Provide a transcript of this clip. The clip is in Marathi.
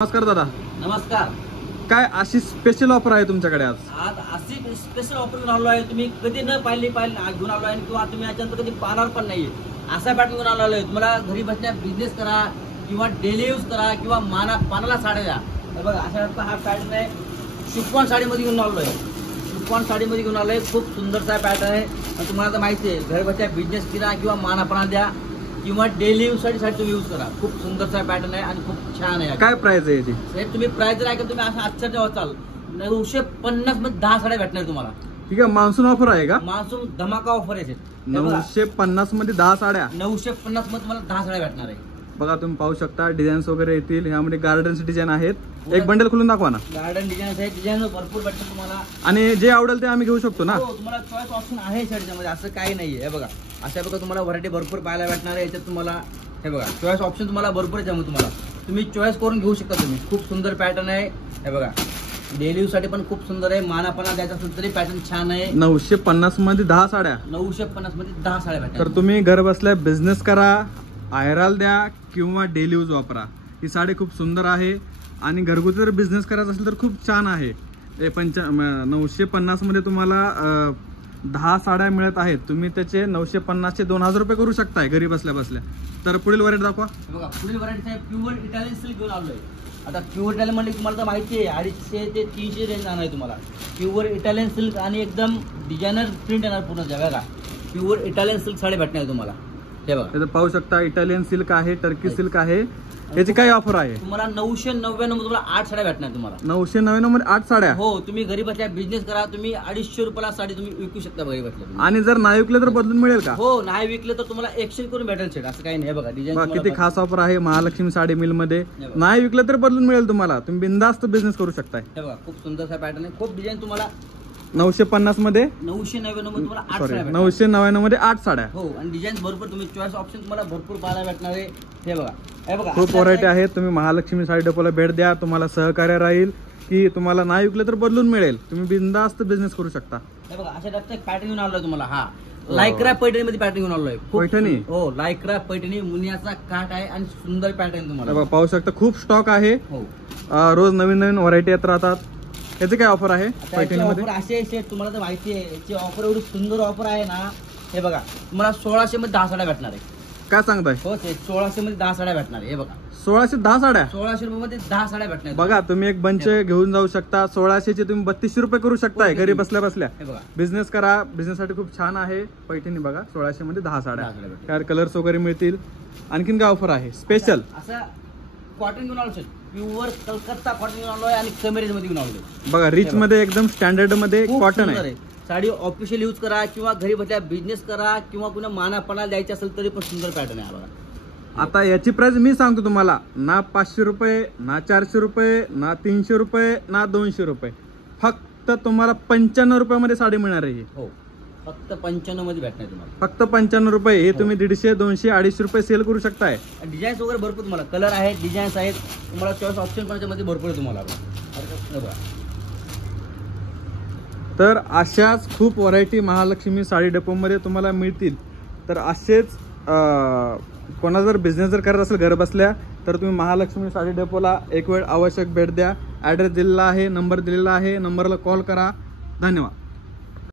नमस्कार दादा. नमस्कार. काय अशी स्पेशल ऑफर आहे तुमच्याकडे आज? आज अशी स्पेशल ऑफर घेऊन आलो आहे. तुम्ही कधी न पाहिली घेऊन आलो आहे किंवा तुम्ही याच्यानंतर कधी पाहणार पण नाहीये. असा पॅटर्न घेऊन आलो आहे. तुम्हाला घरी बसल्या बिझनेस करा किंवा डेली यूज करा किंवा पानाला साड्या द्या. हे बघा अशा हा पॅटर्न आहे. शिफॉन साडीमध्ये घेऊन आलो आहे. शिफॉन साडीमध्ये घेऊन आलो आहे. खूप सुंदरसा पॅटर्न आहे. तुम्हाला तर माहिती आहे, घर बसल्या बिझनेस करा किंवा मानापणा द्या किंवा डेली यूज साठी तुम्ही यूज करा. खूप सुंदरसा पॅटर्न आहे आणि खूप छान आहे. काय प्राइस आहे याची? तुम्ही प्राइस जर ऐका तुम्ही असं आजच्या होताल 950 मध्ये 10 साड्या भेटणार तुम्हाला. ठीक आहे, मान्सून ऑफर आहे का? मान्सून धमाका ऑफर आहे. 950 मध्ये 10 साड्या. 950 मध्ये तुम्हाला 10 साड्या भेटणार आहे. बघा तुम्ही पाहू शकता, डिझाईन्स वगैरे येतील. ह्यामध्ये गार्डन्स डिझाईन आहेत. एक बंडल खोलून दाखवा ना. गार्डन डिझाईन आहे. डिझाईन भरपूर भेटतात तुम्हाला आणि जे आवडेल ते आम्ही घेऊ शकतो ना? हो, तुम्हाला चॉईस ऑप्शन आहे साडीमध्ये, असं काही नाहीये. हे बघा अशा बघा तुम्हाला व्हरायटी भरपूर पाहायला भेटणार आहे. याच्यात तुम्हाला हे बघा चॉईस ऑप्शन तुम्हाला भरपूर आहे. तुम्हाला तुम्ही चॉईस करून घेऊ शकता. तुम्ही खूप सुंदर पॅटर्न आहे. हे बघा डेली यूज साठी पण खूप सुंदर आहे. मानापणा द्यायचा असेल तरी पॅटर्न छान आहे. 950 मध्ये 10 साड्या. 950 मध्ये 10 साड्या भेटतात. तर तुम्ही घर बसल्या बिझनेस करा, आयराल द्या किंवा डेली यूज वापरा. ही साडी खूप सुंदर आहे आणि घरगुती जर बिझनेस करायचा असेल तर खूप छान आहे. 950 मध्ये तुम्हाला 10 साड्या मिळत आहेत. तुम्ही त्याचे 950 चे 2000 रुपये करू शकताय घरी बसल्या बसल्या. तर पुढील व्हरायटी दाखवा. बघा पुढील व्हरायटी आहे प्युअर इटालियन सिल्क घेऊन आलोय. आता प्युअर इटालियन म्हणजे तुम्हाला तर माहिती आहे 250 ते 300 रेंज आहे तुम्हाला. प्युअर इटालियन सिल्क आणि एकदम डिझायनर प्रिंट येणार पूर्ण जगा का. प्युअर इटालियन सिल्क साडी भेटणार तुम्हाला. हे बघा पाहू शकता, इटालियन सिल्क आहे, टर्की सिल्क आहे. याची काय ऑफर आहे? तुम्हाला 999 मध्ये तुम्हाला 8 साड्या भेटणार तुम्हाला. 999 मध्ये 8 साड्या. हो, तुम्ही घरी बसल्या बिझनेस करा. तुम्ही 250 रुपयाला साडी तुम्ही विकू शकता घरी बसल्या. आणि जर नाही विकले तर बदलून मिळेल का? हो, नाही विकले तर तुम्हाला एक्सचेंज करून भेटेल सेट. असं काही नाही. बघा डिझाईन किती खास ऑफर आहे महालक्ष्मी साडी मिल मध्ये. नाही विकलं तर बदलून मिळेल तुम्हाला. तुम्ही बिंदास्त बिझनेस करू शकताय. हे बघा खूप सुंदरसा पॅटर्न आहे. खूप डिझाईन तुम्हाला 950 मध्ये 999 मध्ये तुम्हाला 8 साड्या भेटणार. 999 मध्ये 8 साड्या. हो, आणि डिझाईन भरपूर तुम्ही चॉईस ऑप्शन तुम्हाला भरपूर पाहायला भेटणार आहे. हे बघा हे बघा खूप व्हरायटी आहे. तुम्ही महालक्ष्मी साडी डेपोला भेट द्या. तुम्हाला सहकार्य राहील की तुम्हाला नाही विकलं तर बदलून मिळेल. तुम्ही बिंदास्त बिझनेस करू शकता. हे बघा अशा टाईपचा एक पॅटर्न घेऊन आलोय तुम्हाला. हा लायक्रा पैठणी मध्ये पॅटर्न घेऊन आलोय. पैठणी. हो, लायक्रा पैठणी मुनियाचा काठ आहे आणि सुंदर पॅटर्न तुम्हाला पाहू शकता. खूप स्टॉक आहे. हो, रोज नवीन नवीन व्हरायटी येत राहतात. याची काय ऑफर आहे पैठणीमध्ये? ऑफर असे सेट तुम्हाला तर माहिती आहे. याची ऑफर एवढी सुंदर ऑफर आहे ना. हे बघा तुम्हाला 1600 मध्ये 10 साड्या भेटणार आहे. काय सांगताय? हो, ते 1600 मध्ये 10 साड्या भेटणार आहे. हे बघा 1600 10 साड्या. 1600 रुपये मध्ये 10 साड्या भेटणार. बघा तुम्ही एक बंच घेऊन जाऊ शकता. 1600 चे तुम्ही 3200 रुपये करू शकताय घरी बसल्या बसल्या. हे बघा बिझनेस करा. बिझनेस साठी खूप छान आहे पैठणी. बघा 1600 मध्ये 10 साड्या. त्यावर कलर्स वगैरे मिळतील. आणखीन काय ऑफर आहे स्पेशल? असं कॉटन घेऊन आलो सर. प्युअर कलकत्ता कॉटन घेऊन आलोय आणि कमी रेंज मध्ये घेऊन आलोय. बघा रिच मध्ये एकदम स्टँडर्ड मध्ये कॉटन आहे. साडी ऑफिशियल यूज करा किंवा घरी बसल्या बिझनेस करा किंवा कुणा मानापणा द्यायचा असेल तरी पण सुंदर पॅटर्न आहे. बघा आता याची प्राइस मी सांगतो तुम्हाला. ना 500 रुपये, ना 400 रुपये, ना 300 रुपये, ना 200 रुपये. फक्त तुम्हाला 95 रुपयामध्ये साडी मिळणार आहे. हो, फक्त 95 मध्ये भेटणार तुम्हाला. फक्त 95 रुपये. हे तुम्ही 150, 200, 250 रुपये सेल करू शकताय. डिझाईन्स वगैरे भरपूर तुम्हाला कलर आहेत, डिझाईन्स आहेत. तुम्हाला चॉईस ऑप्शन पण त्यामध्ये भरपूर आहे तुम्हाला. तर अशाच खूप व्हरायटी महालक्ष्मी साडी डेपोमध्ये तुम्हाला मिळतील. तर असेच कोणा जर बिझनेस जर करत असेल घर बसल्या तर तुम्ही महालक्ष्मी साडी डेपोला एक वेळ आवश्यक भेट द्या. ॲड्रेस दिलेला आहे, नंबर दिलेला आहे. नंबरला कॉल करा. धन्यवाद.